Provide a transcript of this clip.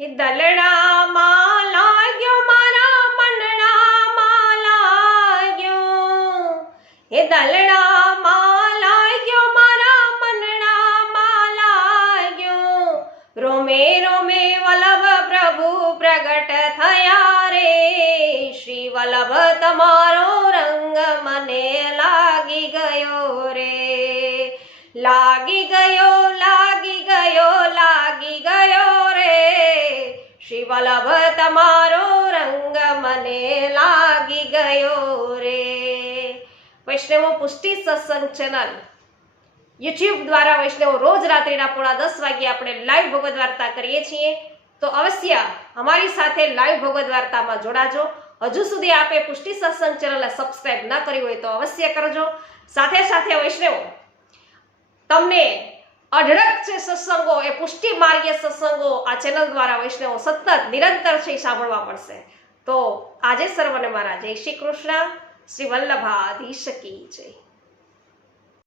હે દલડામાં લાગ્યો મારા મનડામાં લાગ્યો, હે દલડામાં લાગ્યો મારા મનડામાં લાગ્યો, રોમે રોમે વલ્લભ પ્રભુ પ્રગટ થયા રે, શ્રી વલ્લભ તમારો રંગ મને લાગી ગયો રે, લાગી ગયો લાગી ગયો લાગી ગયો રે, શ્રી વલ્લભ તમારો રંગ મને લાગી ગયો રે। વૈષ્ણવો પુષ્ટિ સત્સંગ ચેનલ યુટ્યુબ દ્વારા વૈષ્ણવો રોજ રાત્રિના 9:30 વાગ્યે આપણે લાઈવ ભગવદ વાર્તા કરીએ છીએ, તો અવશ્ય અમારી સાથે લાઈવ ભગવદ વાર્તામાં જોડાજો। હજુ સુધી આપે પુષ્ટિ સત્સંગ ચેનલને સબસ્ક્રાઇબ ન કરી હોય તો અવશ્ય કરજો। સાથે સાથે વૈષ્ણવો તમને અઢળક છે સત્સંગો, એ પુષ્ટિ માર્ગીય સત્સંગો આ ચેનલ દ્વારા વૈષ્ણવો સતત નિરંતર છે સાંભળવા પડશે। તો આજે સર્વને મારા જય શ્રી કૃષ્ણ, શ્રી વલ્લભાધીશ કી જય।